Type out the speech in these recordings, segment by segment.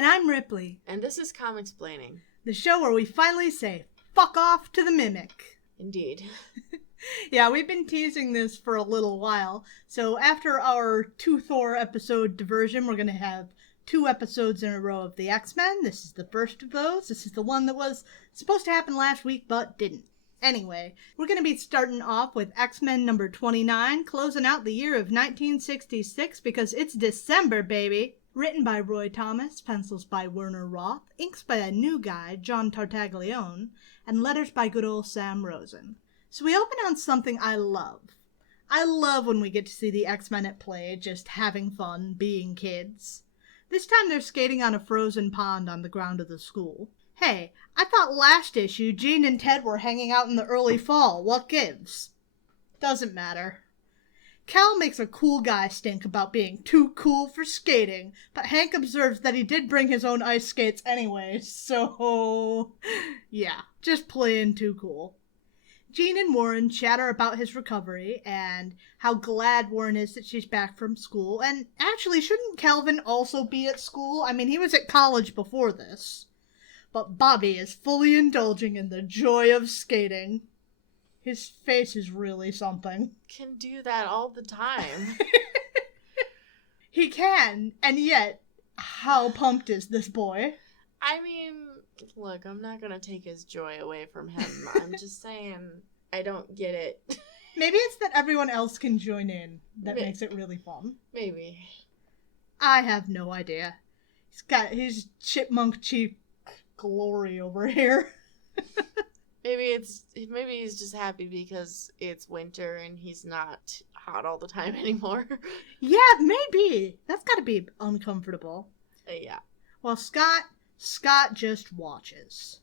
And I'm Ripley. And this is Comicsplaining. The show where we finally say, fuck off to the Mimic. Indeed. Yeah, we've been teasing this for a little while. So after our 2 Thor episode diversion, we're going to have 2 episodes in a row of the X-Men. This is the first of those. This is the one that was supposed to happen last week, but didn't. Anyway, we're going to be starting off with X-Men number 29, closing out the year of 1966 because it's December, baby. Written by Roy Thomas, pencils by Werner Roth, inks by a new guy, John Tartaglione, and letters by good old Sam Rosen. So we open on something I love. I love when we get to see the X-Men at play, just having fun, being kids. This time they're skating on a frozen pond on the ground of the school. Hey, I thought last issue Jean and Ted were hanging out in the early fall. What gives? Doesn't matter. Cal makes a cool guy stink about being too cool for skating, but Hank observes that he did bring his own ice skates anyway, so yeah, just playing too cool. Jean and Warren chatter about his recovery and how glad Warren is that she's back from school, and actually, shouldn't Calvin also be at school? I mean, he was at college before this. But Bobby is fully indulging in the joy of skating. His face is really something. Can do that all the time. He can, and yet, how pumped is this boy? I mean, look, I'm not gonna take his joy away from him. I'm just saying, I don't get it. Maybe it's that everyone else can join in that makes it really fun. Maybe. I have no idea. He's got his chipmunk cheek glory over here. Maybe he's just happy because it's winter and he's not hot all the time anymore. Yeah, maybe. That's gotta be uncomfortable. Yeah. Well, Scott just watches.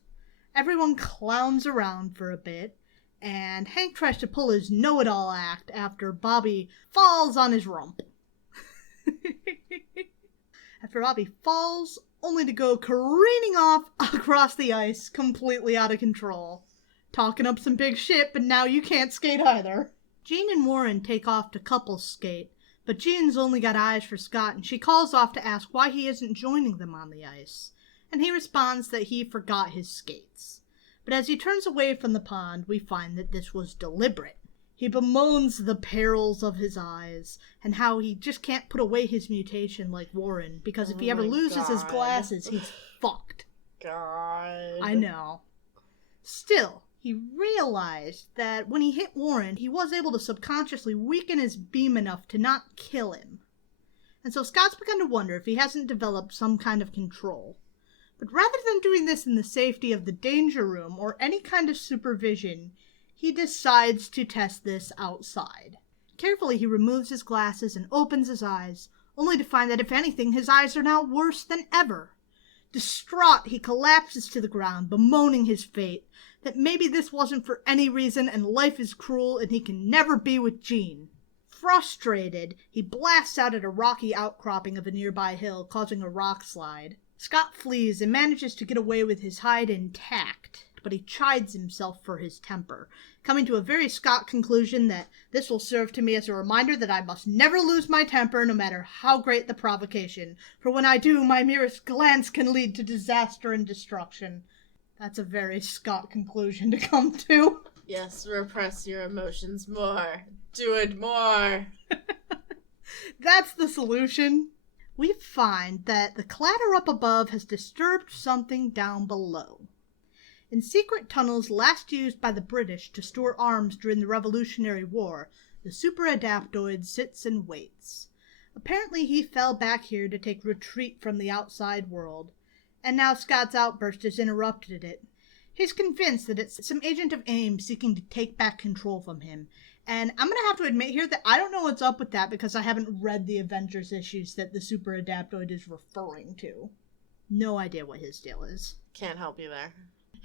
Everyone clowns around for a bit, and Hank tries to pull his know-it-all act after Bobby falls on his rump. After Bobby falls, only to go careening off across the ice, completely out of control. Talking up some big shit, but now you can't skate either. Jean and Warren take off to couples skate, but Jean's only got eyes for Scott, and she calls off to ask why he isn't joining them on the ice. And he responds that he forgot his skates. But as he turns away from the pond, we find that this was deliberate. He bemoans the perils of his eyes, and how he just can't put away his mutation like Warren, because if he ever loses his glasses, he's fucked. God. I know. Still, he realized that when he hit Warren, he was able to subconsciously weaken his beam enough to not kill him. And so Scott's begun to wonder if he hasn't developed some kind of control. But rather than doing this in the safety of the danger room or any kind of supervision, he decides to test this outside. Carefully, he removes his glasses and opens his eyes, only to find that if anything, his eyes are now worse than ever. Distraught, he collapses to the ground, bemoaning his fate, that maybe this wasn't for any reason and life is cruel and he can never be with Jean. Frustrated, he blasts out at a rocky outcropping of a nearby hill, causing a rock slide. Scott flees and manages to get away with his hide intact, but he chides himself for his temper, coming to a very Scott conclusion that this will serve to me as a reminder that I must never lose my temper no matter how great the provocation, for when I do, my merest glance can lead to disaster and destruction. That's a very Scott conclusion to come to. Yes, repress your emotions more. Do it more. That's the solution. We find that the clatter up above has disturbed something down below. In secret tunnels last used by the British to store arms during the Revolutionary War, the super-adaptoid sits and waits. Apparently he fell back here to take retreat from the outside world, and now Scott's outburst has interrupted it. He's convinced that it's some agent of AIM seeking to take back control from him, and I'm going to have to admit here that I don't know what's up with that because I haven't read the Avengers issues that the super-adaptoid is referring to. No idea what his deal is. Can't help you there.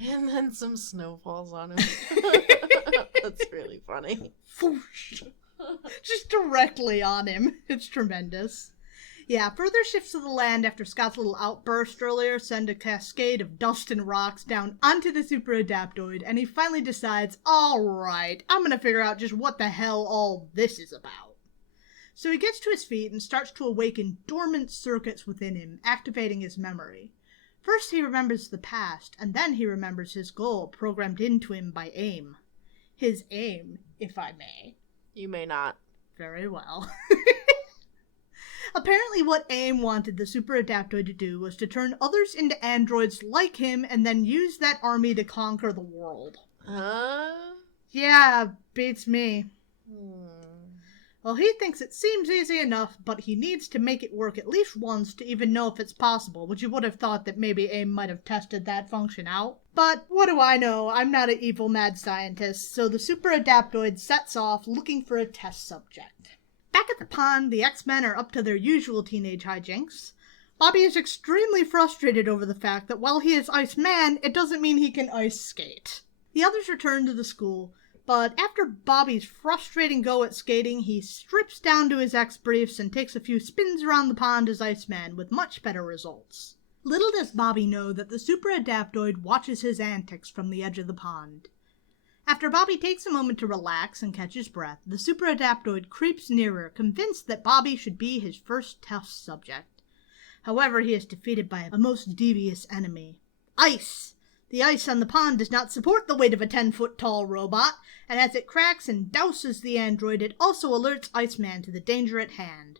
And then some snow falls on him. That's really funny. Just directly on him. It's tremendous. Yeah, further shifts of the land after Scott's little outburst earlier send a cascade of dust and rocks down onto the super-adaptoid, and he finally decides, alright, I'm gonna figure out just what the hell all this is about. So he gets to his feet and starts to awaken dormant circuits within him, activating his memory. First he remembers the past, and then he remembers his goal programmed into him by AIM. His aim, if I may. You may not. Very well. Apparently what AIM wanted the super adaptoid to do was to turn others into androids like him and then use that army to conquer the world. Yeah, beats me. Well, he thinks it seems easy enough, but he needs to make it work at least once to even know if it's possible, which you would have thought that maybe AIM might have tested that function out. But what do I know? I'm not an evil mad scientist, so the super adaptoid sets off looking for a test subject. Back at the pond, the X-Men are up to their usual teenage hijinks. Bobby is extremely frustrated over the fact that while he is Iceman, it doesn't mean he can ice skate. The others return to the school, but after Bobby's frustrating go at skating, he strips down to his X-briefs and takes a few spins around the pond as Iceman with much better results. Little does Bobby know that the super adaptoid watches his antics from the edge of the pond. After Bobby takes a moment to relax and catch his breath, the super adaptoid creeps nearer, convinced that Bobby should be his first test subject. However, he is defeated by a most devious enemy. Ice! The ice on the pond does not support the weight of a 10-foot-tall robot, and as it cracks and douses the android, it also alerts Iceman to the danger at hand.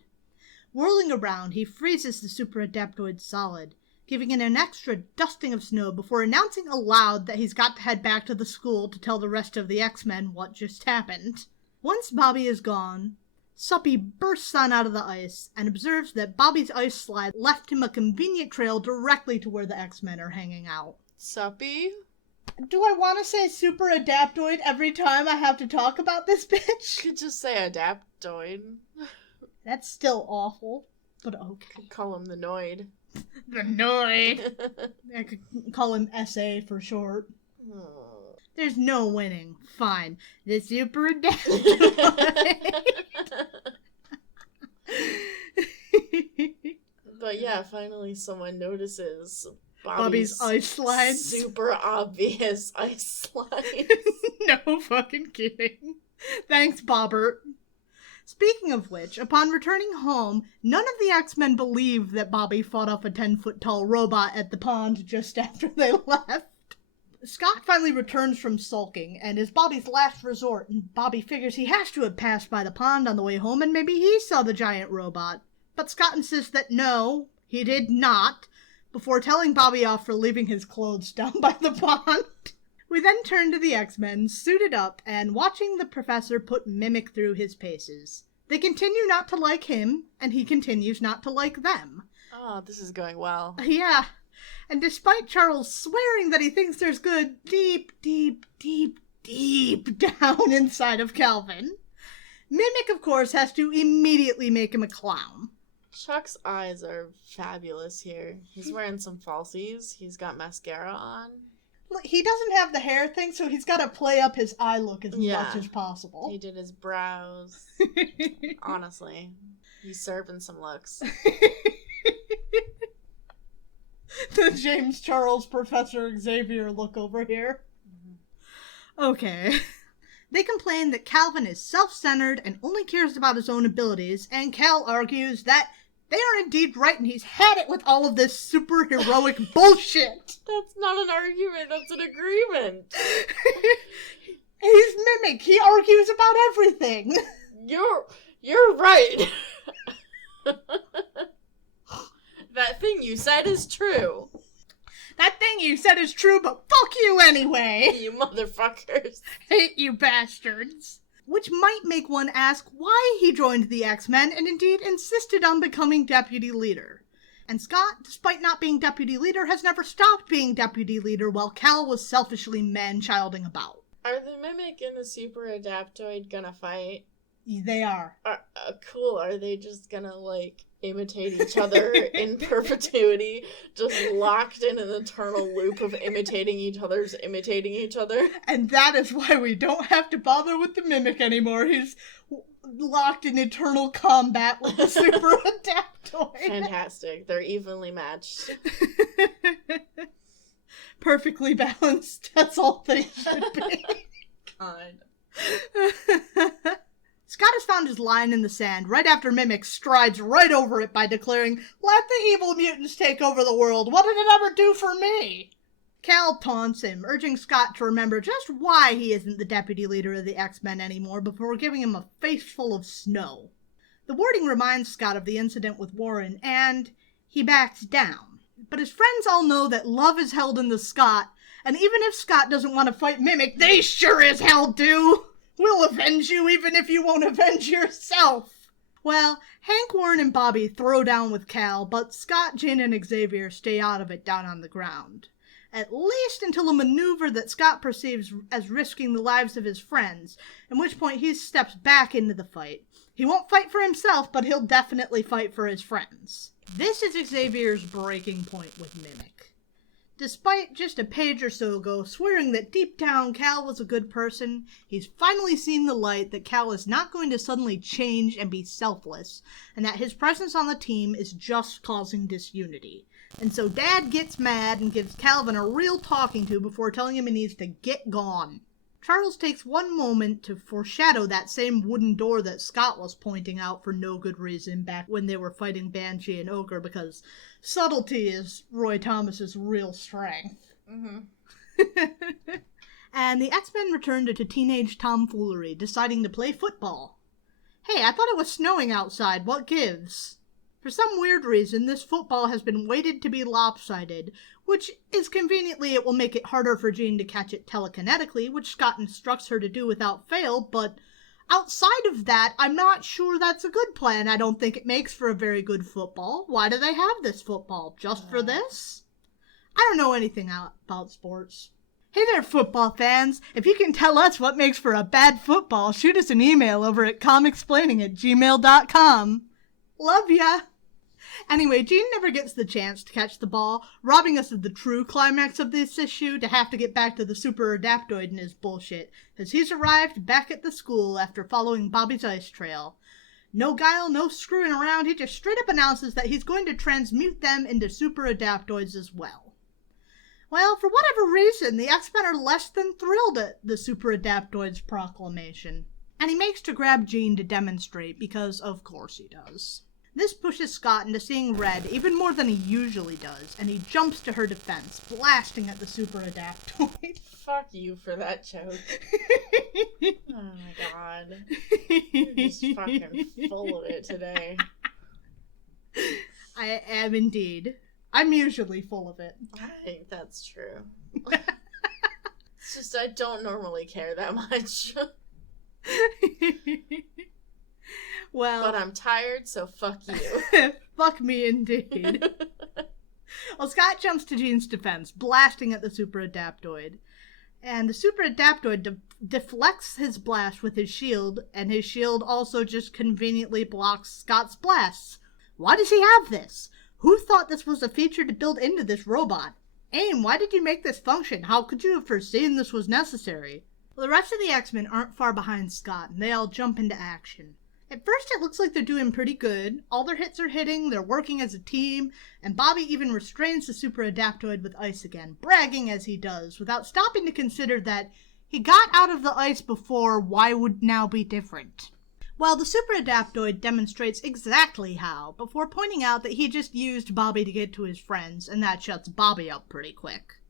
Whirling around, he freezes the super adaptoid solid, giving it an extra dusting of snow before announcing aloud that he's got to head back to the school to tell the rest of the X-Men what just happened. Once Bobby is gone, Suppy bursts on out of the ice and observes that Bobby's ice slide left him a convenient trail directly to where the X-Men are hanging out. Suppy? Do I want to say super adaptoid every time I have to talk about this bitch? Could just say adaptoid. That's still awful, but okay. Call him the Noid. The Noid. I could call him SA for short. There's no winning. Fine. The super adaptoid. But yeah, finally someone notices Bobby's ice slides. Super obvious ice slides. No fucking kidding. Thanks, Bobbert. Speaking of which, upon returning home, none of the X-Men believe that Bobby fought off a 10-foot-tall robot at the pond just after they left. Scott finally returns from sulking and is Bobby's last resort, and Bobby figures he has to have passed by the pond on the way home and maybe he saw the giant robot. But Scott insists that no, he did not, before telling Bobby off for leaving his clothes down by the pond. We then turn to the X-Men, suited up, and watching the professor put Mimic through his paces. They continue not to like him, and he continues not to like them. Oh, this is going well. Yeah. And despite Charles swearing that he thinks there's good deep, deep, deep, deep down inside of Calvin, Mimic, of course, has to immediately make him a clown. Chuck's eyes are fabulous here. He's wearing some falsies. He's got mascara on. He doesn't have the hair thing, so he's got to play up his eye look as much as possible. He did his brows. Honestly, he's serving some looks. The James Charles Professor Xavier look over here. Mm-hmm. Okay. They complain that Calvin is self-centered and only cares about his own abilities, and Cal argues that they are indeed right and he's had it with all of this superheroic bullshit. That's not an argument, that's an agreement. He's Mimic. He argues about everything. You're right. That thing you said is true. That thing you said is true, but fuck you anyway. You motherfuckers. Hate you bastards. Which might make one ask why he joined the X-Men and indeed insisted on becoming deputy leader. And Scott, despite not being deputy leader, has never stopped being deputy leader while Cal was selfishly man-childing about. Are the Mimic and the Super Adaptoid gonna fight? They are. Cool. Are they just gonna, imitate each other in perpetuity? Just locked in an eternal loop of imitating each other? And that is why we don't have to bother with the Mimic anymore. He's locked in eternal combat with the Super Adaptoid. Fantastic. They're evenly matched. Perfectly balanced. That's all they should be. God. Scott has found his line in the sand right after Mimic strides right over it by declaring, "Let the evil mutants take over the world. What did it ever do for me?" Cal taunts him, urging Scott to remember just why he isn't the deputy leader of the X-Men anymore before giving him a face full of snow. The wording reminds Scott of the incident with Warren, and he backs down. But his friends all know that love is held in the Scott, and even if Scott doesn't want to fight Mimic, they sure as hell do! We'll avenge you even if you won't avenge yourself! Well, Hank, Warren, and Bobby throw down with Cal, but Scott, Jean, and Xavier stay out of it down on the ground. At least until a maneuver that Scott perceives as risking the lives of his friends, at which point he steps back into the fight. He won't fight for himself, but he'll definitely fight for his friends. This is Xavier's breaking point with Mimic. Despite just a page or so ago swearing that deep down Cal was a good person, he's finally seen the light that Cal is not going to suddenly change and be selfless, and that his presence on the team is just causing disunity. And so Dad gets mad and gives Calvin a real talking to before telling him he needs to get gone. Charles takes one moment to foreshadow that same wooden door that Scott was pointing out for no good reason back when they were fighting Banshee and Ogre, because subtlety is Roy Thomas's real strength. Mm-hmm. And the X-Men return to teenage tomfoolery, deciding to play football. Hey, I thought it was snowing outside. What gives? For some weird reason, this football has been weighted to be lopsided, which is conveniently it will make it harder for Jean to catch it telekinetically, which Scott instructs her to do without fail, but outside of that, I'm not sure that's a good plan. I don't think it makes for a very good football. Why do they have this football? Just for this? I don't know anything about sports. Hey there, football fans. If you can tell us what makes for a bad football, shoot us an email over at comicsplaining@gmail.com. Love ya! Anyway, Jean never gets the chance to catch the ball, robbing us of the true climax of this issue to have to get back to the super adaptoid and his bullshit, as he's arrived back at the school after following Bobby's ice trail. No guile, no screwing around, he just straight up announces that he's going to transmute them into super adaptoids as well. Well, for whatever reason, the X-Men are less than thrilled at the super adaptoid's proclamation, and he makes to grab Jean to demonstrate because of course he does. This pushes Scott into seeing red even more than he usually does, and he jumps to her defense, blasting at the super adaptoid. Fuck you for that joke. Oh my god. You're just fucking full of it today. I am indeed. I'm usually full of it. I think that's true. It's just I don't normally care that much. Well, but I'm tired, so fuck you. Fuck me indeed. Well, Scott jumps to Jean's defense, blasting at the super adaptoid. And the super adaptoid deflects his blast with his shield, and his shield also just conveniently blocks Scott's blasts. Why does he have this? Who thought this was a feature to build into this robot? AIM, why did you make this function? How could you have foreseen this was necessary? Well, the rest of the X-Men aren't far behind Scott, and they all jump into action. At first it looks like they're doing pretty good. All their hits are hitting, they're working as a team, and Bobby even restrains the super adaptoid with ice again, bragging as he does, without stopping to consider that he got out of the ice before, why would now be different? While the super adaptoid demonstrates exactly how, before pointing out that he just used Bobby to get to his friends, and that shuts Bobby up pretty quick.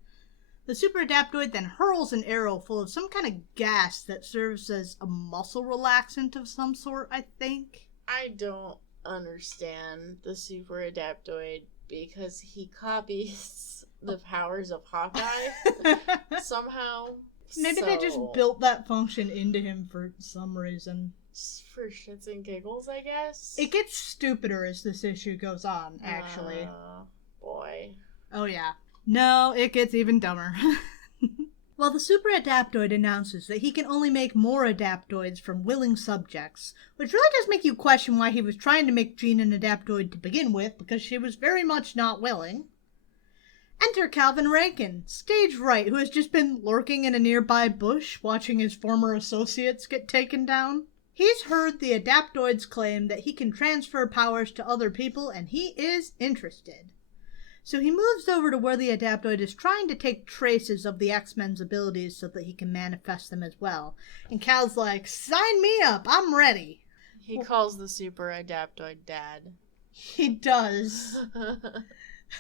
The super adaptoid then hurls an arrow full of some kind of gas that serves as a muscle relaxant of some sort, I think. I don't understand the super adaptoid because he copies the powers of Hawkeye somehow. Maybe they just built that function into him for some reason. For shits and giggles, I guess. It gets stupider as this issue goes on, actually. Boy. Oh yeah. No, it gets even dumber. Well, the super adaptoid announces that he can only make more adaptoids from willing subjects, which really does make you question why he was trying to make Jean an adaptoid to begin with, because she was very much not willing. Enter Calvin Rankin, stage right, who has just been lurking in a nearby bush, watching his former associates get taken down. He's heard the adaptoid's claim that he can transfer powers to other people, and he is interested. So he moves over to where the adaptoid is trying to take traces of the X-Men's abilities so that he can manifest them as well. And Cal's like, sign me up, I'm ready. He calls the super adaptoid Dad. He does.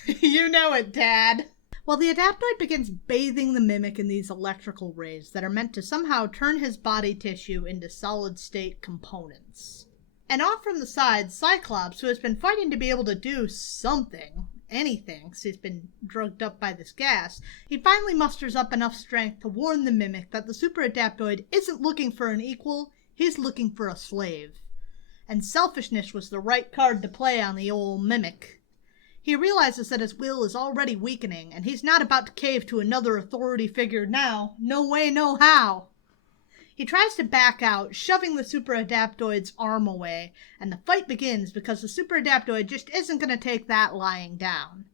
You know it, Dad. Well, the adaptoid begins bathing the Mimic in these electrical rays that are meant to somehow turn his body tissue into solid-state components. And off from the side, Cyclops, who has been fighting to be able to do something, anything, since he's been drugged up by this gas, he finally musters up enough strength to warn the Mimic that the super adaptoid isn't looking for an equal, he's looking for a slave. And selfishness was the right card to play on the old Mimic. He realizes that his will is already weakening, and he's not about to cave to another authority figure now. No way, no how. He tries to back out, shoving the super adaptoid's arm away, and the fight begins because the super adaptoid just isn't going to take that lying down.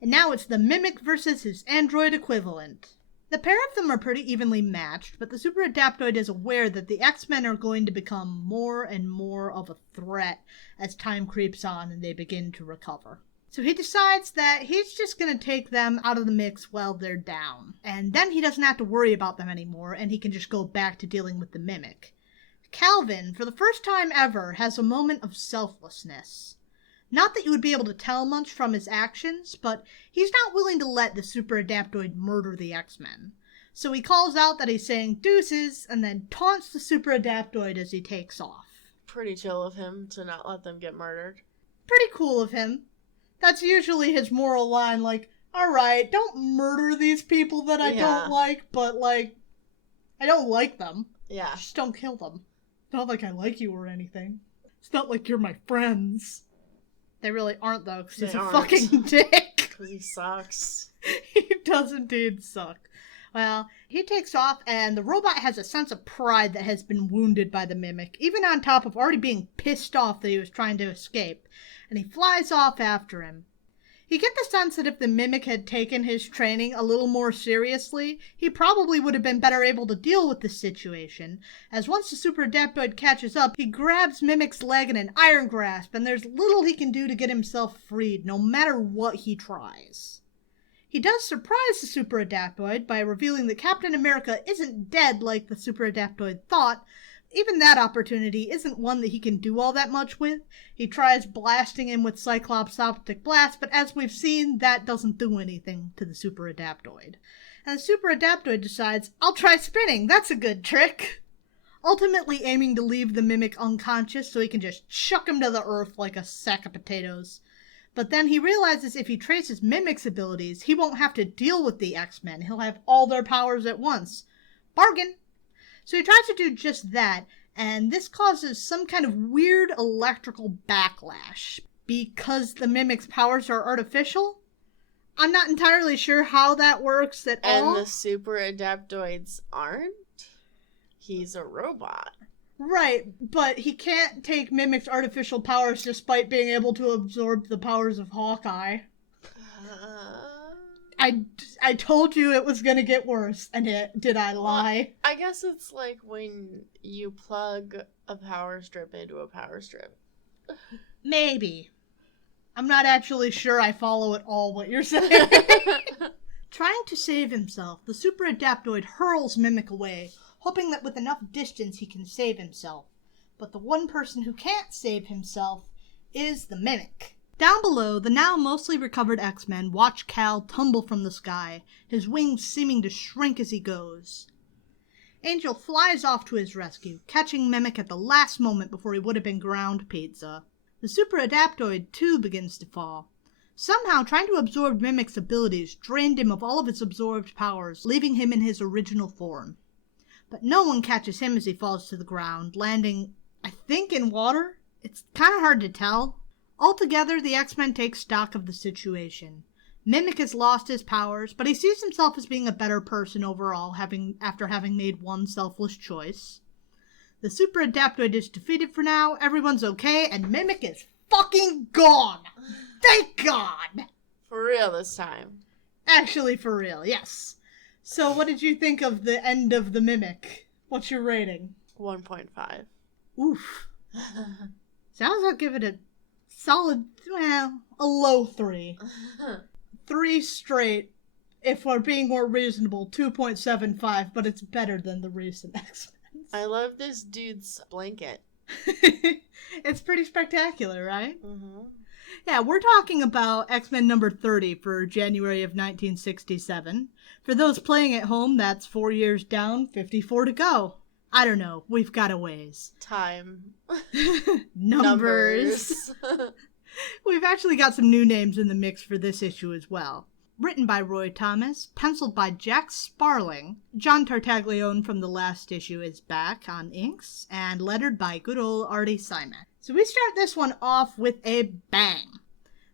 And now it's the Mimic versus his android equivalent. The pair of them are pretty evenly matched, but the super adaptoid is aware that the X-Men are going to become more and more of a threat as time creeps on and they begin to recover. So he decides that he's just going to take them out of the mix while they're down. And then he doesn't have to worry about them anymore, and he can just go back to dealing with the Mimic. Calvin, for the first time ever, has a moment of selflessness. Not that you would be able to tell much from his actions, but he's not willing to let the super adaptoid murder the X-Men. So he calls out that he's saying deuces, and then taunts the super adaptoid as he takes off. Pretty chill of him to not let them get murdered. Pretty cool of him. That's usually his moral line, like, alright, don't murder these people that I don't like, but, like, I don't like them. Yeah. Just don't kill them. It's not like I like you or anything. It's not like you're my friends. They really aren't, though, because he's a fucking dick. Because he sucks. He does indeed suck. Well, he takes off, and the robot has a sense of pride that has been wounded by the Mimic, even on top of already being pissed off that he was trying to escape. And he flies off after him. You get the sense that if the Mimic had taken his training a little more seriously, he probably would have been better able to deal with the situation, as once the super adaptoid catches up, he grabs Mimic's leg in an iron grasp, and there's little he can do to get himself freed, no matter what he tries. He does surprise the super adaptoid by revealing that Captain America isn't dead like the super adaptoid thought. Even that opportunity isn't one that he can do all that much with. He tries blasting him with Cyclops' optic blast, but as we've seen, that doesn't do anything to the super adaptoid. And the super adaptoid decides, I'll try spinning, that's a good trick. Ultimately aiming to leave the Mimic unconscious so he can just chuck him to the earth like a sack of potatoes. But then he realizes if he traces Mimic's abilities, he won't have to deal with the X-Men. He'll have all their powers at once. Bargain! So he tries to do just that, and this causes some kind of weird electrical backlash. Because the Mimic's powers are artificial? I'm not entirely sure how that works at all. And the super adaptoids aren't? He's a robot. Right, but he can't take Mimic's artificial powers despite being able to absorb the powers of Hawkeye. I told you it was gonna get worse, and did I lie? Well, I guess it's like when you plug a power strip into a power strip. Maybe. I'm not actually sure I follow at all what you're saying. Trying to save himself, the super adaptoid hurls Mimic away, hoping that with enough distance he can save himself. But the one person who can't save himself is the Mimic. Down below, the now mostly recovered X-Men watch Cal tumble from the sky, his wings seeming to shrink as he goes. Angel flies off to his rescue, catching Mimic at the last moment before he would have been ground pizza. The super adaptoid, too, begins to fall. Somehow, trying to absorb Mimic's abilities drained him of all of his absorbed powers, leaving him in his original form. But no one catches him as he falls to the ground, landing, I think, in water? It's kind of hard to tell. Altogether, the X-Men take stock of the situation. Mimic has lost his powers, but he sees himself as being a better person overall, after having made one selfless choice. The super adaptoid is defeated for now, everyone's okay, and Mimic is fucking gone! Thank God! For real this time. Actually, for real, yes. So what did you think of the end of the Mimic? What's your rating? 1.5. Oof. Sounds like give it a solid, well, a low 3. 3 straight. If we're being more reasonable, 2.75, but it's better than the recent X-Men. I love this dude's blanket. It's pretty spectacular, right? Mm-hmm. Yeah, we're talking about X-Men number 30 for January of 1967. For those playing at home, that's 4 years down, 54 to go. I don't know, we've got a ways. Time. Numbers. We've actually got some new names in the mix for this issue as well. Written by Roy Thomas, penciled by Jack Sparling. John Tartaglione from the last issue is back on inks, and lettered by good old Artie Simek. So we start this one off with a bang.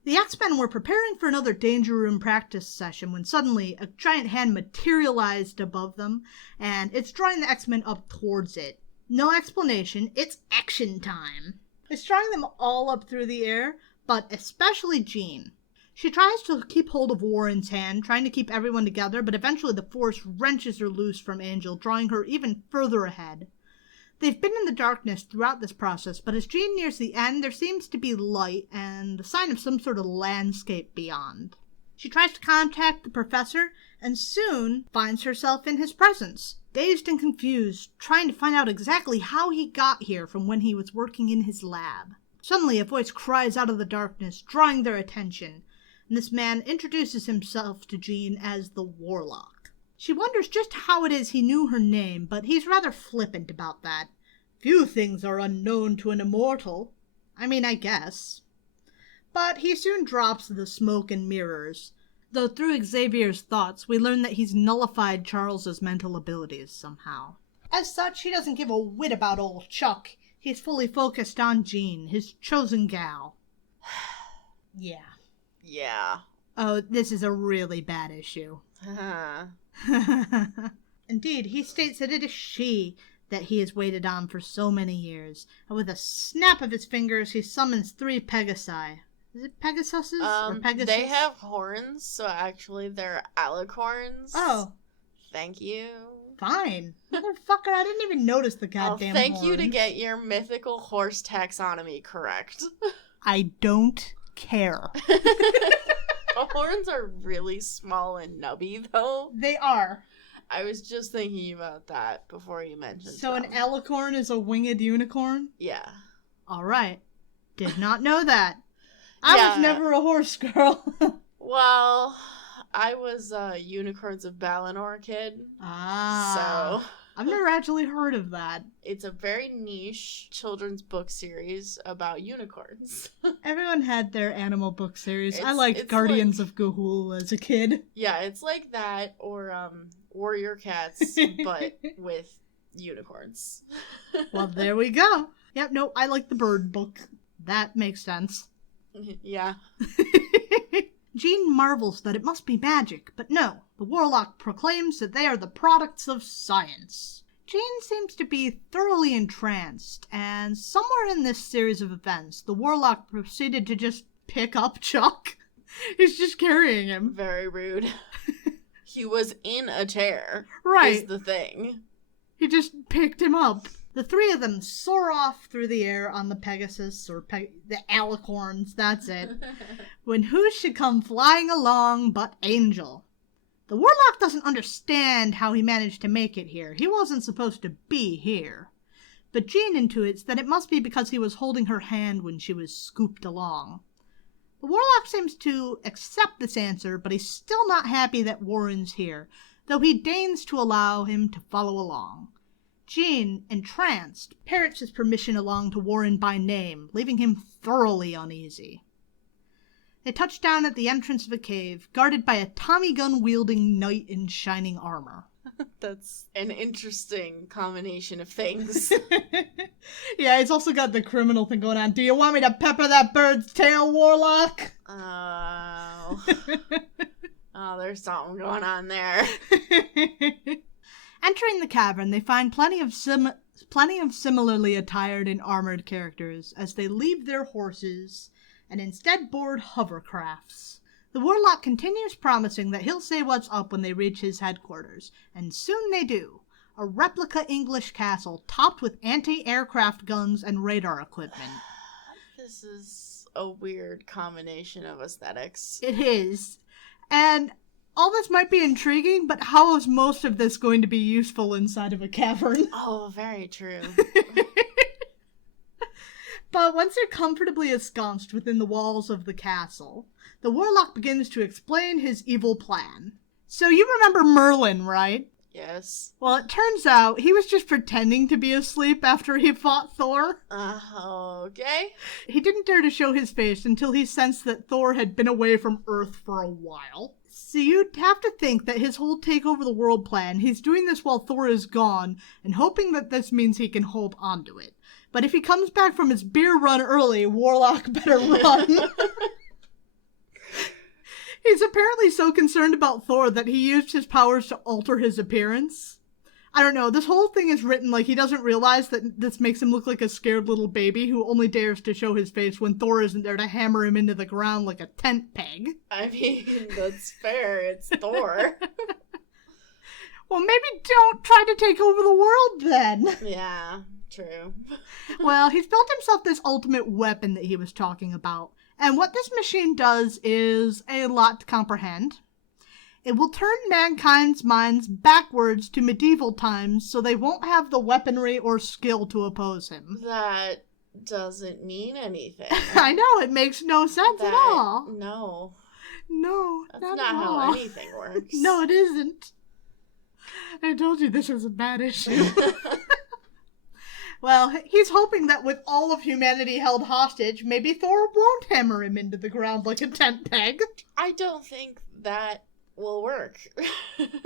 The X-Men were preparing for another Danger Room practice session when suddenly a giant hand materialized above them, and it's drawing the X-Men up towards it. No explanation, it's action time. It's drawing them all up through the air, but especially Jean. She tries to keep hold of Warren's hand, trying to keep everyone together, but eventually the force wrenches her loose from Angel, drawing her even further ahead. They've been in the darkness throughout this process, but as Jean nears the end, there seems to be light and the sign of some sort of landscape beyond. She tries to contact the professor, and soon finds herself in his presence, dazed and confused, trying to find out exactly how he got here from when he was working in his lab. Suddenly, a voice cries out of the darkness, drawing their attention, and this man introduces himself to Jean as the Warlock. She wonders just how it is he knew her name, but he's rather flippant about that. Few things are unknown to an immortal. I mean, I guess. But he soon drops the smoke and mirrors, though through Xavier's thoughts we learn that he's nullified Charles's mental abilities somehow. As such, he doesn't give a whit about old Chuck. He's fully focused on Jean, his chosen gal. Yeah. Yeah. Oh, this is a really bad issue. Indeed, he states that it is she that he has waited on for so many years, and with a snap of his fingers he summons 3 Pegasi. Is it Pegasuses or Pegasus? They have horns, so actually they're alicorns. Oh. Thank you. Fine. Motherfucker, I didn't even notice the goddamn thank horns. you to get your mythical horse taxonomy correct. I don't care. The horns are really small and nubby, though. They are. I was just thinking about that before you mentioned So them. an alicorn is a winged unicorn? Yeah. Alright. Did not know that. I was never a horse girl. Well, I was a Unicorns of Balinor kid. Ah. So I've never actually heard of that. it's a very niche children's book series about unicorns. Everyone had their animal book series. I liked it's Guardians of Gahul as a kid. Yeah, it's like that, or Warrior Cats, but with unicorns. Well, there we go. Yep, no, I like the bird book. That makes sense. Yeah. Jean marvels that it must be magic, but no, the Warlock proclaims that they are the products of science. Jean seems to be thoroughly entranced, and somewhere in this series of events, the Warlock proceeded to just pick up Chuck. He's just carrying him. Very rude. He was in a chair. Right. Is the thing. He just picked him up. The 3 of them soar off through the air on the Pegasus, or the alicorns, that's it, when who should come flying along but Angel. The Warlock doesn't understand how he managed to make it here. He wasn't supposed to be here. But Jean intuits that it must be because he was holding her hand when she was scooped along. The Warlock seems to accept this answer, but he's still not happy that Warren's here, though he deigns to allow him to follow along. Jean, entranced, parrots his permission along to Warren by name, leaving him thoroughly uneasy. They touch down at the entrance of a cave, guarded by a Tommy gun-wielding knight in shining armor. That's an interesting combination of things. Yeah, it's also got the criminal thing going on. Do you want me to pepper that bird's tail, Warlock? Oh, there's something going on there. Entering the cavern, they find plenty of similarly attired and armored characters as they leave their horses and instead board hovercrafts. The Warlock continues promising that he'll say what's up when they reach his headquarters, and soon they do. A replica English castle topped with anti-aircraft guns and radar equipment. This is a weird combination of aesthetics. It is. And all this might be intriguing, but how is most of this going to be useful inside of a cavern? Oh, very true. But once they're comfortably ensconced within the walls of the castle, the warlock begins to explain his evil plan. So you remember Merlin, right? Yes. Well, it turns out he was just pretending to be asleep after he fought Thor. Okay. He didn't dare to show his face until he sensed that Thor had been away from Earth for a while. So you'd have to think that his whole take over the world plan, he's doing this while Thor is gone, and hoping that this means he can hold onto it. But if he comes back from his beer run early, Warlock better run. He's apparently so concerned about Thor that he used his powers to alter his appearance. I don't know, this whole thing is written like he doesn't realize that this makes him look like a scared little baby who only dares to show his face when Thor isn't there to hammer him into the ground like a tent peg. I mean, that's fair. It's Thor. Well, maybe don't try to take over the world then. Yeah, true. Well, he's built himself this ultimate weapon that he was talking about. And what this machine does is a lot to comprehend. It will turn mankind's minds backwards to medieval times so they won't have the weaponry or skill to oppose him. That doesn't mean anything. I know, it makes no sense at all. No. No, That's not not at how all. anything works. No, it isn't. I told you this was a bad issue. Well, he's hoping that with all of humanity held hostage, maybe Thor won't hammer him into the ground like a tent peg. I don't think that will work.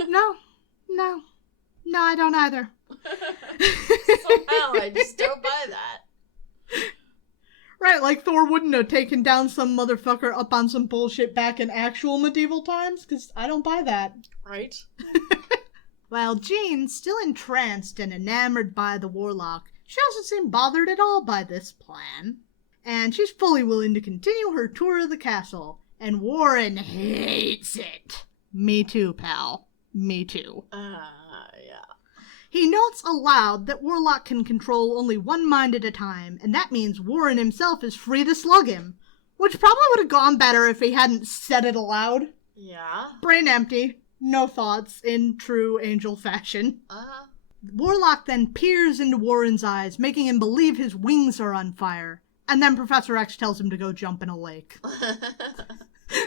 No, I don't either. Somehow, I just don't buy that. Right, like Thor wouldn't have taken down some motherfucker up on some bullshit back in actual medieval times, because I don't buy that. Right? While Jean, still entranced and enamored by the warlock, she doesn't seem bothered at all by this plan. And she's fully willing to continue her tour of the castle, and Warren hates it. Me too, pal. Me too. Yeah. He notes aloud that Warlock can control only one mind at a time, and that means Warren himself is free to slug him. Which probably would have gone better if he hadn't said it aloud. Yeah. Brain empty, no thoughts, in true angel fashion. Warlock then peers into Warren's eyes, making him believe his wings are on fire. And then Professor X tells him to go jump in a lake.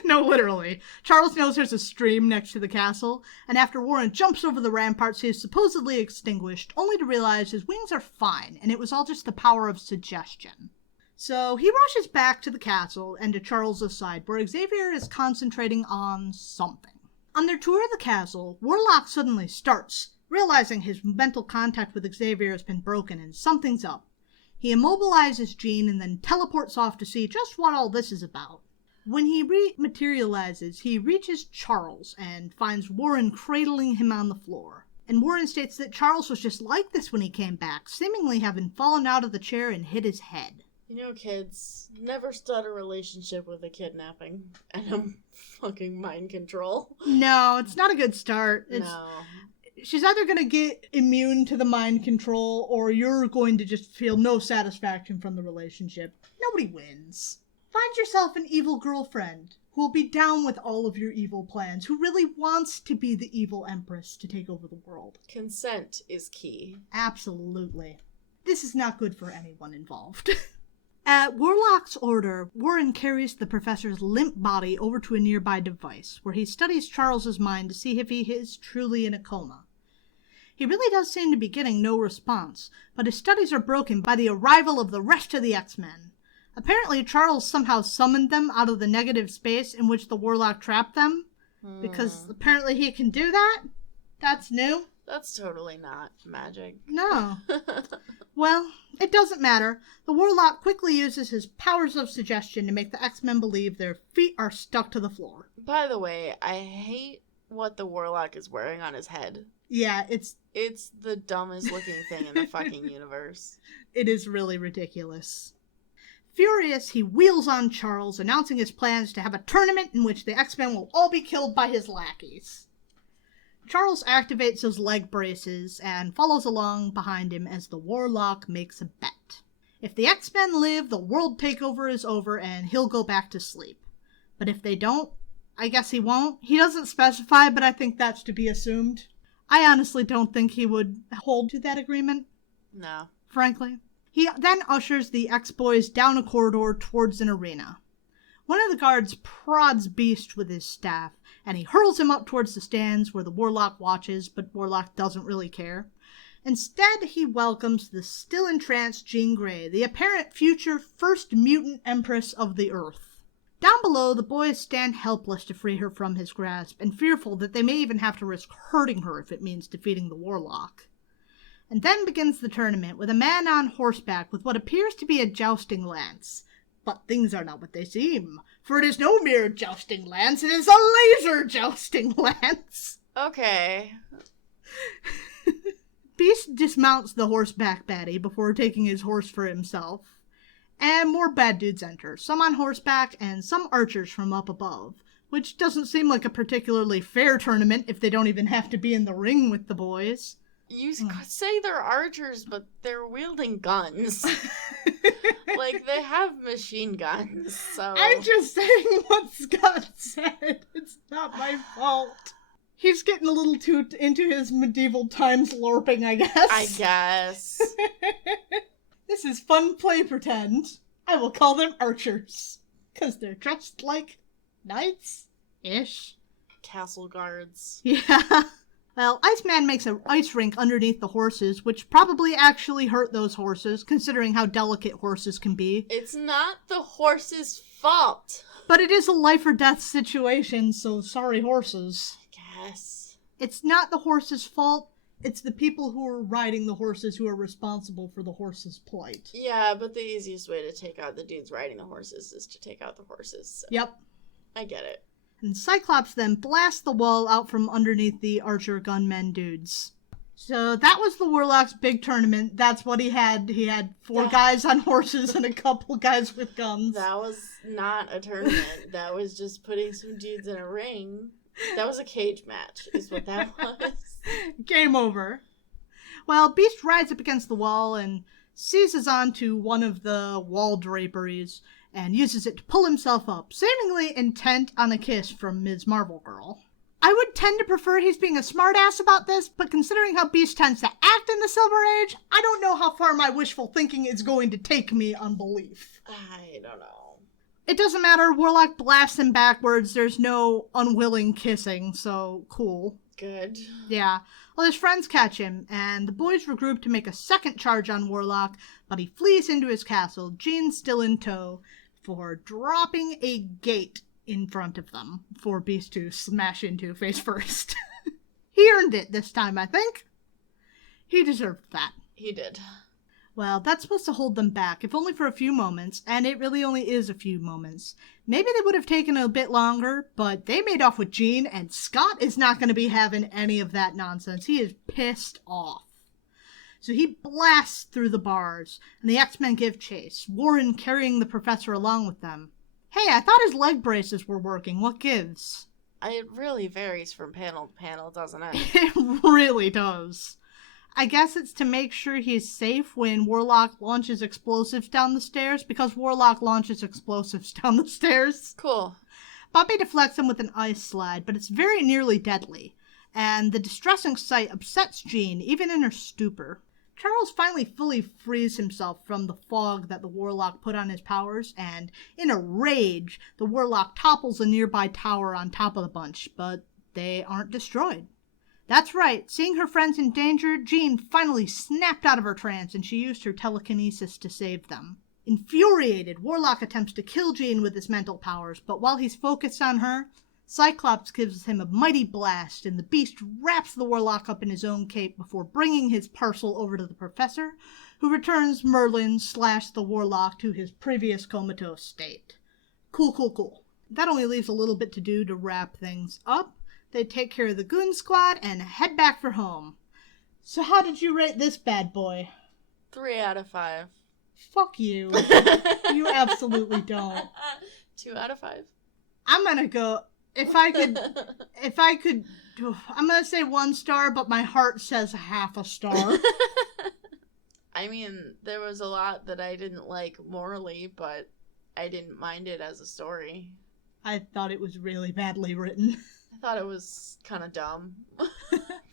No, literally. Charles knows there's a stream next to the castle, and after Warren jumps over the ramparts he is supposedly extinguished, only to realize his wings are fine, and it was all just the power of suggestion. So he rushes back to the castle and to Charles' side, where Xavier is concentrating on something. On their tour of the castle, Warlock suddenly starts, realizing his mental contact with Xavier has been broken and something's up. He immobilizes Jean and then teleports off to see just what all this is about. When he rematerializes, he reaches Charles and finds Warren cradling him on the floor. And Warren states that Charles was just like this when he came back, seemingly having fallen out of the chair and hit his head. You know, kids, never start a relationship with a kidnapping and a fucking mind control. No, it's not a good start. No. She's either going to get immune to the mind control, or you're going to just feel no satisfaction from the relationship. Nobody wins. Find yourself an evil girlfriend who will be down with all of your evil plans, who really wants to be the evil empress to take over the world. Consent is key. Absolutely. This is not good for anyone involved. At Warlock's order, Warren carries the professor's limp body over to a nearby device, where he studies Charles's mind to see if he is truly in a coma. He really does seem to be getting no response, but his studies are broken by the arrival of the rest of the X-Men. Apparently, Charles somehow summoned them out of the negative space in which the Warlock trapped them, because apparently he can do that? That's new? That's totally not magic. No. Well, it doesn't matter. The Warlock quickly uses his powers of suggestion to make the X-Men believe their feet are stuck to the floor. By the way, I hate what the Warlock is wearing on his head. Yeah, it's the dumbest looking thing in the fucking universe. It is really ridiculous. Furious, he wheels on Charles, announcing his plans to have a tournament in which the X-Men will all be killed by his lackeys. Charles activates his leg braces and follows along behind him as the Warlock makes a bet. If the X-Men live, the world takeover is over and he'll go back to sleep. But if they don't, I guess he won't. He doesn't specify, but I think that's to be assumed. I honestly don't think he would hold to that agreement. No. Frankly. He then ushers the ex-boys down a corridor towards an arena. One of the guards prods Beast with his staff, and he hurls him up towards the stands where the Warlock watches, but Warlock doesn't really care. Instead, he welcomes the still entranced Jean Grey, the apparent future first mutant empress of the Earth. Down below, the boys stand helpless to free her from his grasp, and fearful that they may even have to risk hurting her if it means defeating the Warlock. And then begins the tournament, with a man on horseback with what appears to be a jousting lance. But things are not what they seem, for it is no mere jousting lance, it is a laser jousting lance! Okay. Beast dismounts the horseback baddie before taking his horse for himself, and more bad dudes enter, some on horseback and some archers from up above, which doesn't seem like a particularly fair tournament if they don't even have to be in the ring with the boys. You say they're archers, but they're wielding guns. Like, they have machine guns, so... I'm just saying what Scott said. It's not my fault. He's getting a little too into his medieval times LARPing, I guess. I guess. This is fun play pretend. I will call them archers. Because they're dressed like knights-ish. Castle guards. Yeah. Well, Iceman makes an ice rink underneath the horses, which probably actually hurt those horses, considering how delicate horses can be. It's not the horse's fault. But it is a life or death situation, so sorry horses. I guess. It's not the horse's fault, it's the people who are riding the horses who are responsible for the horse's plight. Yeah, but the easiest way to take out the dudes riding the horses is to take out the horses. So. Yep. I get it. And Cyclops then blasts the wall out from underneath the archer gunmen dudes. So that was the Warlock's big tournament. That's what he had. He had 4 guys on horses and a couple guys with guns. That was not a tournament. That was just putting some dudes in a ring. That was a cage match, is what that was. Game over. Well, Beast rides up against the wall and seizes onto one of the wall draperies and uses it to pull himself up, seemingly intent on a kiss from Ms. Marvel Girl. I would tend to prefer he's being a smartass about this, but considering how Beast tends to act in the Silver Age, I don't know how far my wishful thinking is going to take me on belief. I don't know. It doesn't matter, Warlock blasts him backwards, there's no unwilling kissing, so cool. Good. Yeah. Well, his friends catch him, and the boys regroup to make a second charge on Warlock, but he flees into his castle, Jean still in tow, for dropping a gate in front of them for Beast to smash into face first. He earned it this time, I think. He deserved that. He did. Well, that's supposed to hold them back, if only for a few moments, and it really only is a few moments. Maybe they would have taken a bit longer, but they made off with Jean, and Scott is not going to be having any of that nonsense. He is pissed off. So he blasts through the bars, and the X-Men give chase, Warren carrying the professor along with them. Hey, I thought his leg braces were working. What gives? It really varies from panel to panel, doesn't it? It really does. I guess it's to make sure he's safe when Warlock launches explosives down the stairs, because Warlock launches explosives down the stairs. Cool. Bobby deflects him with an ice slide, but it's very nearly deadly, and the distressing sight upsets Jean, even in her stupor. Charles finally fully frees himself from the fog that the Warlock put on his powers, and in a rage, the Warlock topples a nearby tower on top of the bunch, but they aren't destroyed. That's right, seeing her friends in danger, Jean finally snapped out of her trance, and she used her telekinesis to save them. Infuriated, Warlock attempts to kill Jean with his mental powers, but while he's focused on her, Cyclops gives him a mighty blast, and the Beast wraps the Warlock up in his own cape before bringing his parcel over to the Professor, who returns Merlin / the Warlock to his previous comatose state. Cool. That only leaves a little bit to do to wrap things up. They take care of the Goon Squad and head back for home. So how did you rate this bad boy? 3 out of 5. Fuck you. You absolutely don't. 2 out of 5. I'm gonna go... If I could, I'm gonna say 1 star, but my heart says half a star. I mean, there was a lot that I didn't like morally, but I didn't mind it as a story. I thought it was really badly written. I thought it was kind of dumb.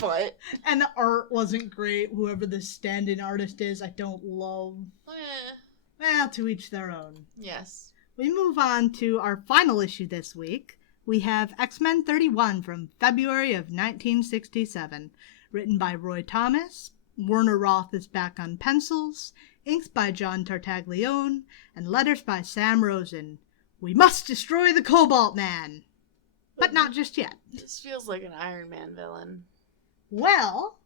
But And the art wasn't great. Whoever the stand-in artist is, I don't love. Well, to each their own. Yes. We move on to our final issue this week. We have X-Men 31 from February of 1967, written by Roy Thomas. Werner Roth is back on pencils, inks by John Tartaglione, and letters by Sam Rosen. We must destroy the Cobalt Man! But not just yet. This feels like an Iron Man villain. Well...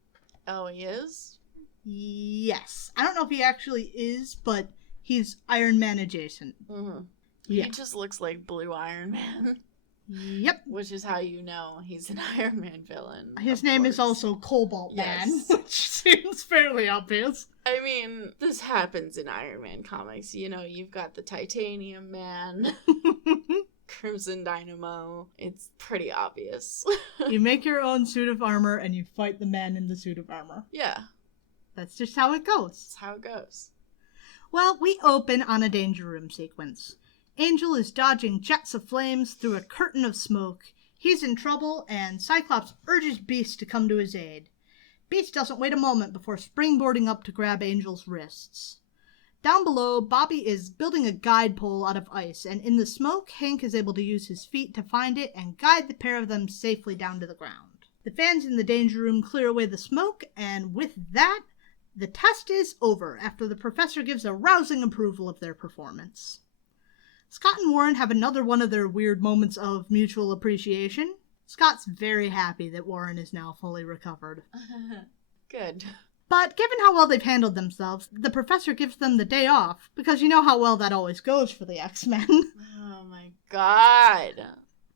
Oh, he is? Yes. I don't know if he actually is, but he's Iron Man adjacent. Mm-hmm. Yeah. He just looks like Blue Iron Man. Yep. Which is how you know he's an Iron Man villain. His name is also Cobalt Man, which seems fairly obvious. I mean, this happens in Iron Man comics. You know, you've got the Titanium Man, Crimson Dynamo. It's pretty obvious. You make your own suit of armor and you fight the man in the suit of armor. Yeah. That's just how it goes. That's how it goes. Well, we open on a danger room sequence. Angel is dodging jets of flames through a curtain of smoke. He's in trouble, and Cyclops urges Beast to come to his aid. Beast doesn't wait a moment before springboarding up to grab Angel's wrists. Down below, Bobby is building a guide pole out of ice, and in the smoke, Hank is able to use his feet to find it and guide the pair of them safely down to the ground. The fans in the danger room clear away the smoke, and with that, the test is over after the professor gives a rousing approval of their performance. Scott and Warren have another one of their weird moments of mutual appreciation. Scott's very happy that Warren is now fully recovered. Good. But given how well they've handled themselves, the professor gives them the day off, because you know how well that always goes for the X-Men. Oh my god.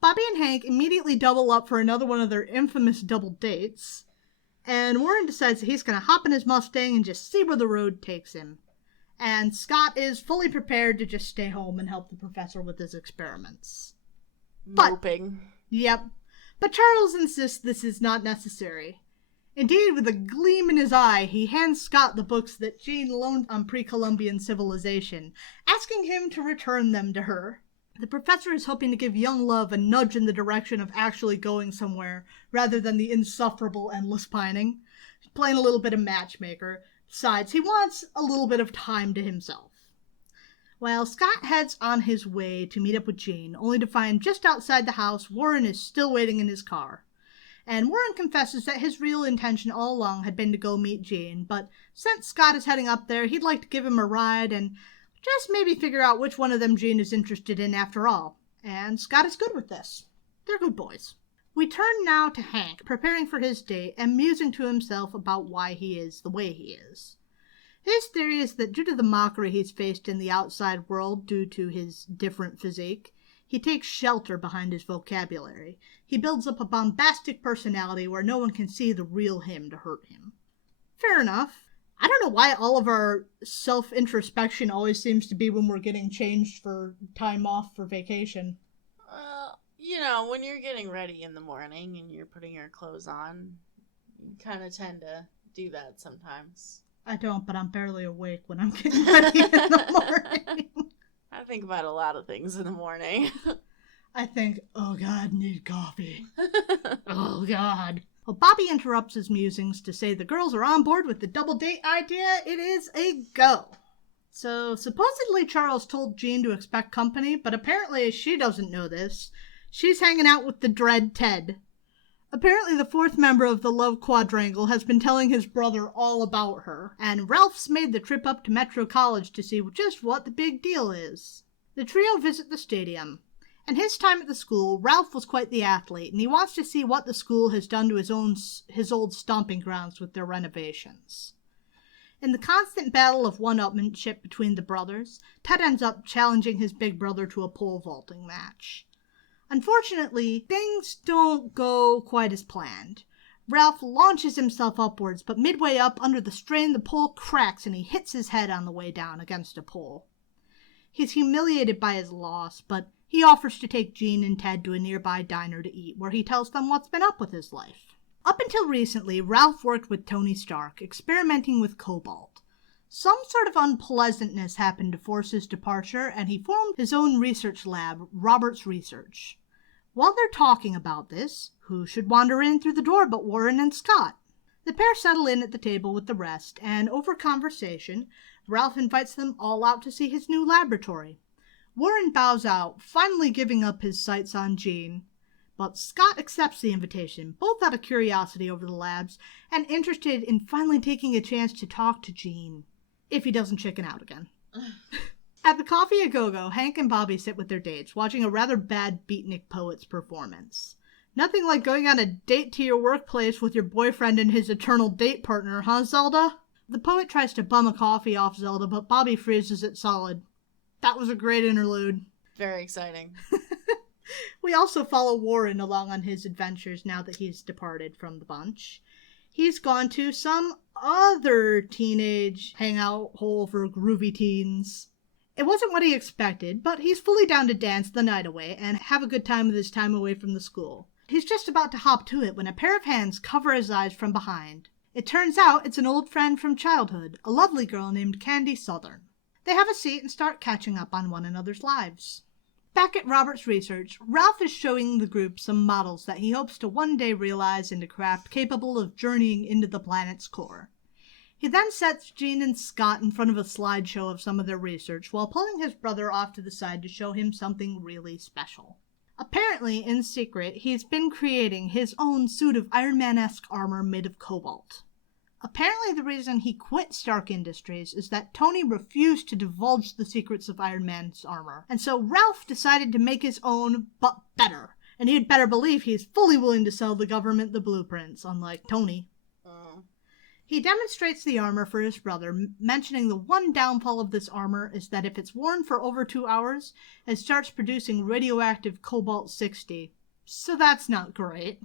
Bobby and Hank immediately double up for another one of their infamous double dates, and Warren decides that he's going to hop in his Mustang and just see where the road takes him. And Scott is fully prepared to just stay home and help the professor with his experiments. Moping. Yep. But Charles insists this is not necessary. Indeed, with a gleam in his eye, he hands Scott the books that Jean loaned on pre-Columbian civilization, asking him to return them to her. The professor is hoping to give young love a nudge in the direction of actually going somewhere, rather than the insufferable endless pining. He's playing a little bit of matchmaker. Besides, he wants a little bit of time to himself. Well, Scott heads on his way to meet up with Jean, only to find just outside the house Warren is still waiting in his car. And Warren confesses that his real intention all along had been to go meet Jean, but since Scott is heading up there, he'd like to give him a ride and just maybe figure out which one of them Jean is interested in after all. And Scott is good with this. They're good boys. We turn now to Hank, preparing for his date and musing to himself about why he is the way he is. His theory is that due to the mockery he's faced in the outside world due to his different physique, he takes shelter behind his vocabulary. He builds up a bombastic personality where no one can see the real him to hurt him. Fair enough. I don't know why all of our self-introspection always seems to be when we're getting changed for time off for vacation. You know, when you're getting ready in the morning and you're putting your clothes on, you kind of tend to do that sometimes. I don't, but I'm barely awake when I'm getting ready in the morning. I think about a lot of things in the morning. I think, oh God, need coffee. Oh God. Well, Bobby interrupts his musings to say the girls are on board with the double date idea. It is a go. So, supposedly Charles told Jean to expect company, but apparently she doesn't know this. She's hanging out with the dread Ted. Apparently the fourth member of the Love Quadrangle has been telling his brother all about her, and Ralph's made the trip up to Metro College to see just what the big deal is. The trio visit the stadium. In his time at the school, Ralph was quite the athlete, and he wants to see what the school has done to his old stomping grounds with their renovations. In the constant battle of one-upmanship between the brothers, Ted ends up challenging his big brother to a pole vaulting match. Unfortunately, things don't go quite as planned. Ralph launches himself upwards, but midway up, under the strain, the pole cracks and he hits his head on the way down against a pole. He's humiliated by his loss, but he offers to take Jean and Ted to a nearby diner to eat, where he tells them what's been up with his life. Up until recently, Ralph worked with Tony Stark, experimenting with cobalt. Some sort of unpleasantness happened to force his departure, and he formed his own research lab, Robert's Research. While they're talking about this, Who should wander in through the door but Warren and Scott? The pair settle in at the table with the rest, and over conversation, Ralph invites them all out to see his new laboratory. Warren bows out, finally giving up his sights on Jean. But Scott accepts the invitation, both out of curiosity over the labs and interested in finally taking a chance to talk to Jean. If he doesn't chicken out again. At the Coffee A Go-Go, Hank and Bobby sit with their dates, watching a rather bad Beatnik Poets performance. Nothing like going on a date to your workplace with your boyfriend and his eternal date partner, huh, Zelda? The poet tries to bum a coffee off Zelda, but Bobby freezes it solid. That was a great interlude. Very exciting. We also follow Warren along on his adventures now that he's departed from the bunch. He's gone to some other teenage hangout hole for groovy teens. It wasn't what he expected, but he's fully down to dance the night away and have a good time with his time away from the school. He's just about to hop to it when a pair of hands cover his eyes from behind. It turns out it's an old friend from childhood, a lovely girl named Candy Southern. They have a seat and start catching up on one another's lives. Back at Robert's research, Ralph is showing the group some models that he hopes to one day realize into craft capable of journeying into the planet's core. He then sets Jean and Scott in front of a slideshow of some of their research while pulling his brother off to the side to show him something really special. Apparently, in secret, he's been creating his own suit of Iron Man-esque armor made of cobalt. Apparently the reason he quit Stark Industries is that Tony refused to divulge the secrets of Iron Man's armor, and so Ralph decided to make his own, but better. And you'd better believe he's fully willing to sell the government the blueprints, unlike Tony. He demonstrates the armor for his brother, mentioning the one downfall of this armor is that if it's worn for over 2 hours, it starts producing radioactive cobalt-60. So that's not great.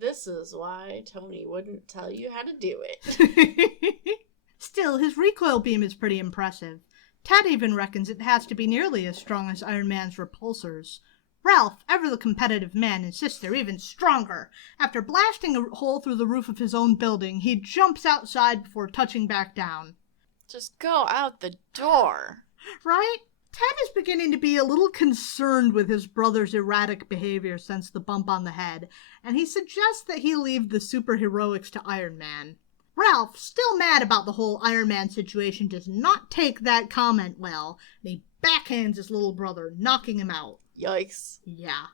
This is why Tony wouldn't tell you how to do it. Still, his recoil beam is pretty impressive. Ted even reckons it has to be nearly as strong as Iron Man's repulsors. Ralph, ever the competitive man, insists they're even stronger. After blasting a hole through the roof of his own building, he jumps outside before touching back down. Just go out the door. Right? Ted is beginning to be a little concerned with his brother's erratic behavior since the bump on the head, and he suggests that he leave the superheroics to Iron Man. Ralph, still mad about the whole Iron Man situation, does not take that comment well, and he backhands his little brother, knocking him out. Yikes. Yeah.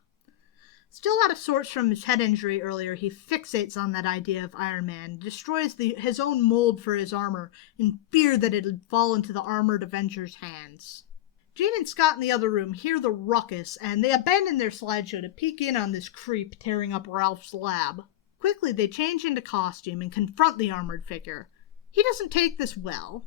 Still out of sorts from his head injury earlier, he fixates on that idea of Iron Man, destroys his own mold for his armor, in fear that it'd fall into the armored Avengers' hands. Jean and Scott in the other room hear the ruckus, and they abandon their slideshow to peek in on this creep tearing up Ralph's lab. Quickly, they change into costume and confront the armored figure. He doesn't take this well,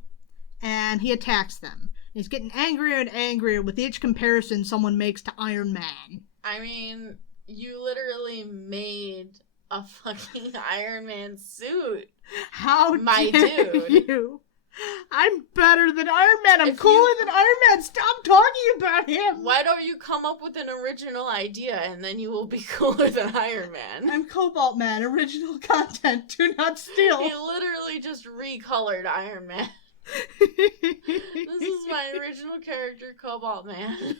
and he attacks them. He's getting angrier and angrier with each comparison someone makes to Iron Man. I mean, you literally made a fucking Iron Man suit. How my dare dude. you? I'm better than Iron Man. I'm cooler than Iron Man. Stop talking about him. Why don't you come up with an original idea and then you will be cooler than Iron Man? I'm Cobalt Man. Original content. Do not steal. He literally just recolored Iron Man. This is my original character, Cobalt Man.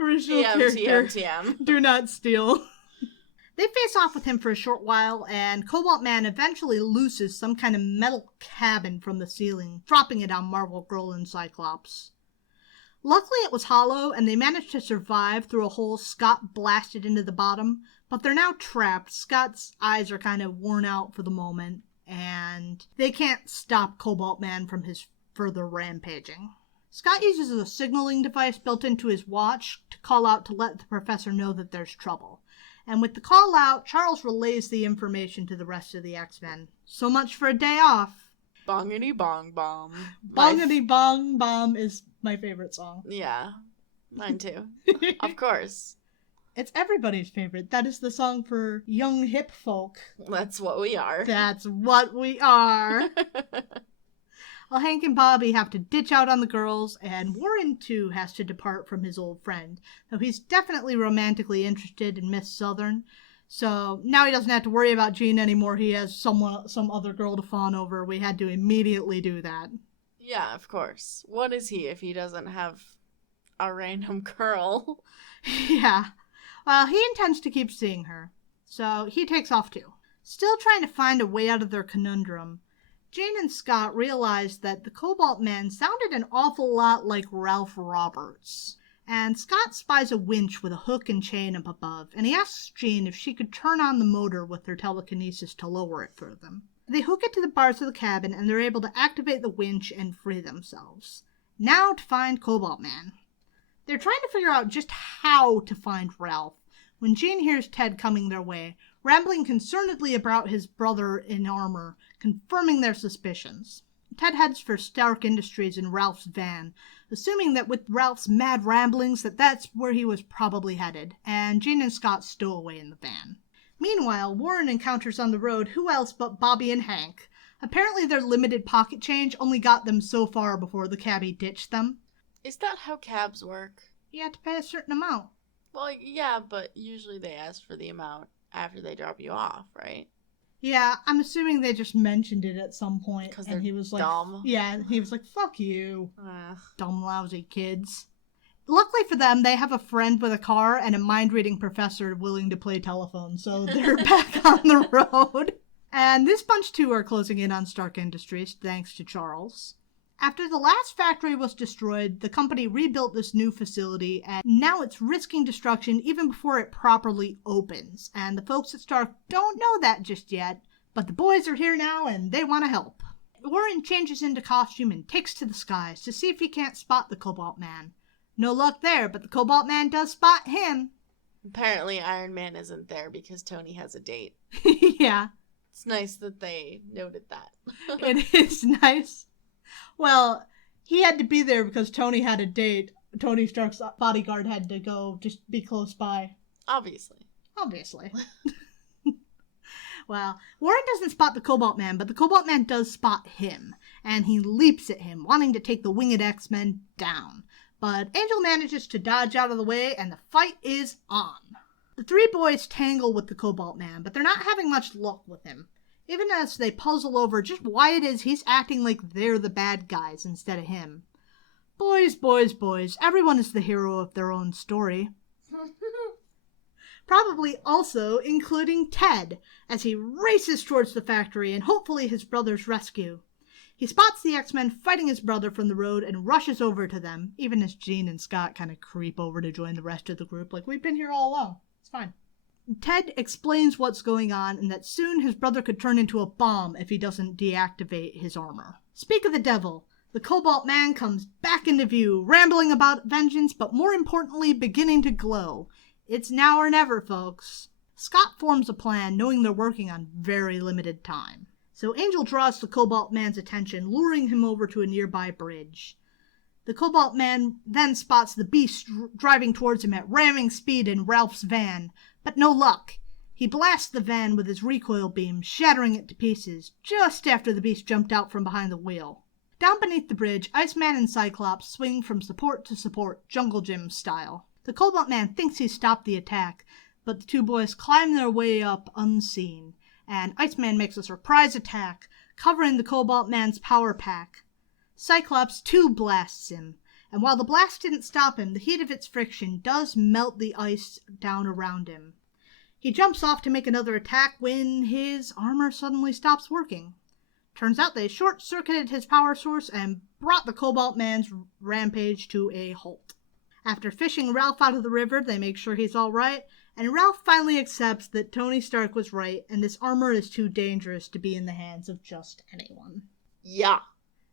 Original character. TM. Do not steal. They face off with him for a short while, and Cobalt Man eventually looses some kind of metal cabin from the ceiling, dropping it on Marvel Girl and Cyclops. Luckily it was hollow, and they managed to survive through a hole Scott blasted into the bottom, but they're now trapped. Scott's eyes are kind of worn out for the moment, and they can't stop Cobalt Man from his further rampaging. Scott uses a signaling device built into his watch to call out to let the professor know that there's trouble. And with the call out, Charles relays the information to the rest of the X-Men. So much for a day off. Bongity bong bomb. Bongity bong bomb is my favorite song. Yeah, mine too. Of course. It's everybody's favorite. That is the song for young hip folk. That's what we are. That's what we are. Well, Hank and Bobby have to ditch out on the girls, and Warren, too, has to depart from his old friend, though he's definitely romantically interested in Miss Southern. So now he doesn't have to worry about Jean anymore. He has some other girl to fawn over. We had to immediately do that. Yeah, of course. What is he if he doesn't have a random girl? Yeah. Well, he intends to keep seeing her. So he takes off too. Still trying to find a way out of their conundrum, Jane and Scott realized that the Cobalt Man sounded an awful lot like Ralph Roberts. And Scott spies a winch with a hook and chain up above, and he asks Jane if she could turn on the motor with her telekinesis to lower it for them. They hook it to the bars of the cabin, and they're able to activate the winch and free themselves. Now to find Cobalt Man. They're trying to figure out just how to find Ralph when Jane hears Ted coming their way, rambling concernedly about his brother in armor, confirming their suspicions. Ted heads for Stark Industries in Ralph's van, assuming that with Ralph's mad ramblings that's where he was probably headed, and Jane and Scott stow away in the van. Meanwhile, Warren encounters on the road who else but Bobby and Hank. Apparently their limited pocket change only got them so far before the cabbie ditched them. Is that how cabs work? You have to pay a certain amount. Well, yeah, but usually they ask for the amount after they drop you off, right? Yeah, I'm assuming they just mentioned it at some point. Because and they're he was like, dumb. Yeah, he was like, fuck you, Ugh. dumb lousy kids. Luckily for them, they have a friend with a car and a mind-reading professor willing to play telephone, so they're back on the road. And this bunch too are closing in on Stark Industries, thanks to Charles. After the last factory was destroyed, the company rebuilt this new facility, and now it's risking destruction even before it properly opens. And the folks at Stark don't know that just yet, but the boys are here now and they want to help. Warren changes into costume and takes to the skies to see if he can't spot the Cobalt Man. No luck there, but the Cobalt Man does spot him. Apparently Iron Man isn't there because Tony has a date. Yeah. It's nice that they noted that. It is nice. Well, he had to be there because Tony had a date. Tony Stark's bodyguard had to go just be close by. Obviously. Well, Warren doesn't spot the Cobalt Man, but the Cobalt Man does spot him, and he leaps at him, wanting to take the winged X-Men down. But Angel manages to dodge out of the way, and the fight is on. The three boys tangle with the Cobalt Man, but they're not having much luck with him, even as they puzzle over just why it is he's acting like they're the bad guys instead of him. Boys, boys, boys, everyone is the hero of their own story. Probably also including Ted, as he races towards the factory and hopefully his brother's rescue. He spots the X-Men fighting his brother from the road and rushes over to them, even as Jean and Scott kind of creep over to join the rest of the group, like, we've been here all along. It's fine. Ted explains what's going on and that soon his brother could turn into a bomb if he doesn't deactivate his armor. Speak of the devil, the Cobalt Man comes back into view, rambling about vengeance, but more importantly, beginning to glow. It's now or never, folks. Scott forms a plan, knowing they're working on very limited time. So Angel draws the Cobalt Man's attention, luring him over to a nearby bridge. The Cobalt Man then spots the Beast driving towards him at ramming speed in Ralph's van, but no luck. He blasts the van with his recoil beam, shattering it to pieces, just after the Beast jumped out from behind the wheel. Down beneath the bridge, Iceman and Cyclops swing from support to support, Jungle Gym style. The Cobalt Man thinks he's stopped the attack, but the two boys climb their way up unseen, and Iceman makes a surprise attack, covering the Cobalt Man's power pack. Cyclops too blasts him, and while the blast didn't stop him, the heat of its friction does melt the ice down around him. He jumps off to make another attack when his armor suddenly stops working. Turns out they short-circuited his power source and brought the Cobalt Man's rampage to a halt. After fishing Ralph out of the river, they make sure he's all right, and Ralph finally accepts that Tony Stark was right, and this armor is too dangerous to be in the hands of just anyone. Yeah.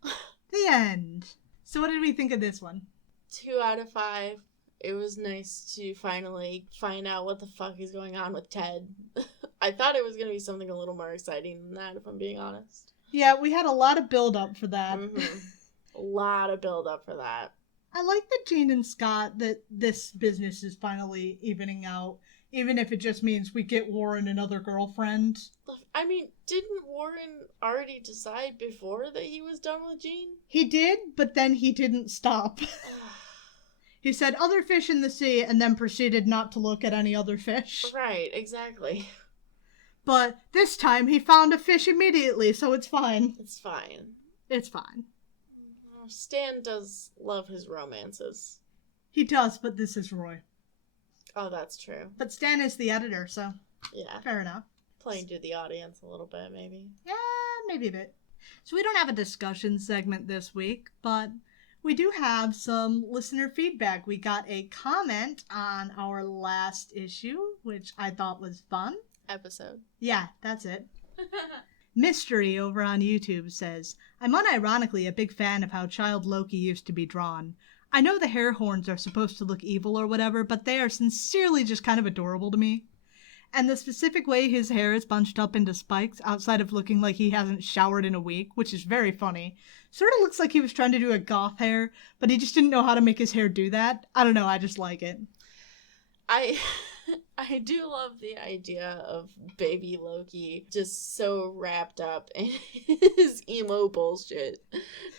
The end. So what did we think of this one? 2 out of 5. It was nice to finally find out what the fuck is going on with Ted. I thought it was going to be something a little more exciting than that, if I'm being honest. Yeah, we had a lot of build-up for that. Mm-hmm. A lot of build-up for that. I like that Jean and Scott, that this business is finally evening out, even if it just means we get Warren another girlfriend. I mean, didn't Warren already decide before that he was done with Jean? He did, but then he didn't stop. He said other fish in the sea and then proceeded not to look at any other fish. Right, exactly. But this time he found a fish immediately, so it's fine. It's fine. It's fine. Stan does love his romances. He does, but this is Roy. Oh, that's true. But Stan is the editor, so... Yeah. Fair enough. Playing to the audience a little bit, maybe. Yeah, maybe a bit. So we don't have a discussion segment this week, but we do have some listener feedback. We got a comment on our last issue, which I thought was fun. Episode. Yeah, that's it. Mystery over on YouTube says, I'm unironically a big fan of how Child Loki used to be drawn. I know the hair horns are supposed to look evil or whatever, but they are sincerely just kind of adorable to me. And the specific way his hair is bunched up into spikes outside of looking like he hasn't showered in a week, which is very funny. Sort of looks like he was trying to do a goth hair, but he just didn't know how to make his hair do that. I don't know, I just like it. I do love the idea of baby Loki just so wrapped up in his emo bullshit.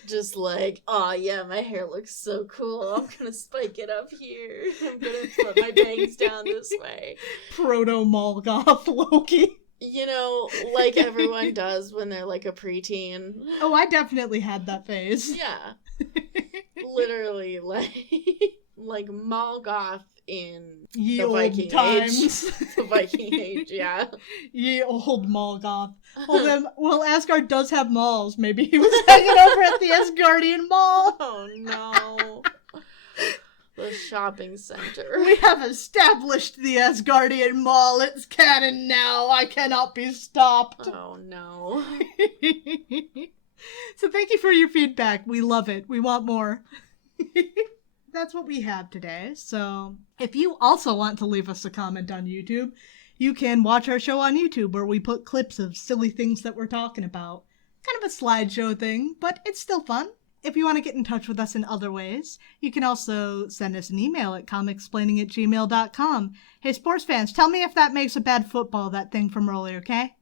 Just like, oh yeah, my hair looks so cool. I'm gonna spike it up here. I'm gonna put my bangs down this way. Proto-mall goth Loki. You know, like everyone does when they're like a preteen. Oh, I definitely had that phase. Yeah. Literally, like mall goth in Ye the old Viking times. age. The Viking age, yeah. Ye old mall goth. Well, Asgard does have malls. Maybe he was hanging over at the Asgardian Mall. Oh no. The shopping center. We have established the Asgardian Mall. It's canon now. I cannot be stopped. Oh no. So thank you for your feedback. We love it. We want more. That's what we have today. So if you also want to leave us a comment on YouTube, you can watch our show on YouTube where we put clips of silly things that we're talking about. Kind of a slideshow thing, but it's still fun. If you want to get in touch with us in other ways, you can also send us an email at comicsplaining@gmail.com. Hey, sports fans, tell me if that makes a bad football, that thing from earlier, okay?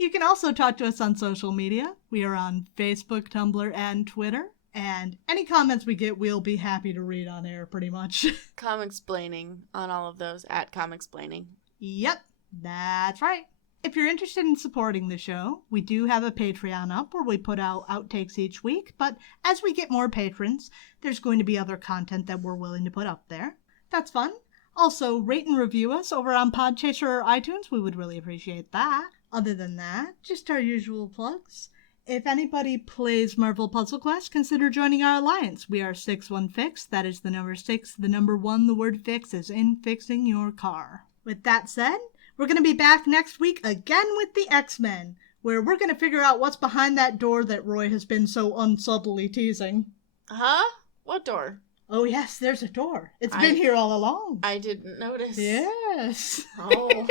You can also talk to us on social media. We are on Facebook, Tumblr, and Twitter. And any comments we get, we'll be happy to read on air, pretty much. Comicsplaining on all of those at Comicsplaining. Yep, that's right. If you're interested in supporting the show, we do have a Patreon up where we put out outtakes each week, but as we get more patrons, there's going to be other content that we're willing to put up there. That's fun. Also, rate and review us over on Podchaser or iTunes. We would really appreciate that. Other than that, just our usual plugs. If anybody plays Marvel Puzzle Quest, consider joining our alliance. We are 61Fix. That is the number 6, the number 1. The word fix is in fixing your car. With that said, we're going to be back next week again with the X-Men, where we're going to figure out what's behind that door that Roy has been so unsubtly teasing. Huh? What door? Oh yes, there's a door. It's been here all along. I didn't notice. Yes. Oh.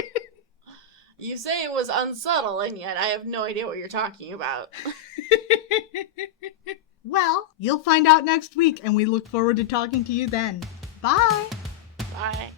You say it was unsubtle, and yet I have no idea what you're talking about. Well, you'll find out next week, and we look forward to talking to you then. Bye! Bye.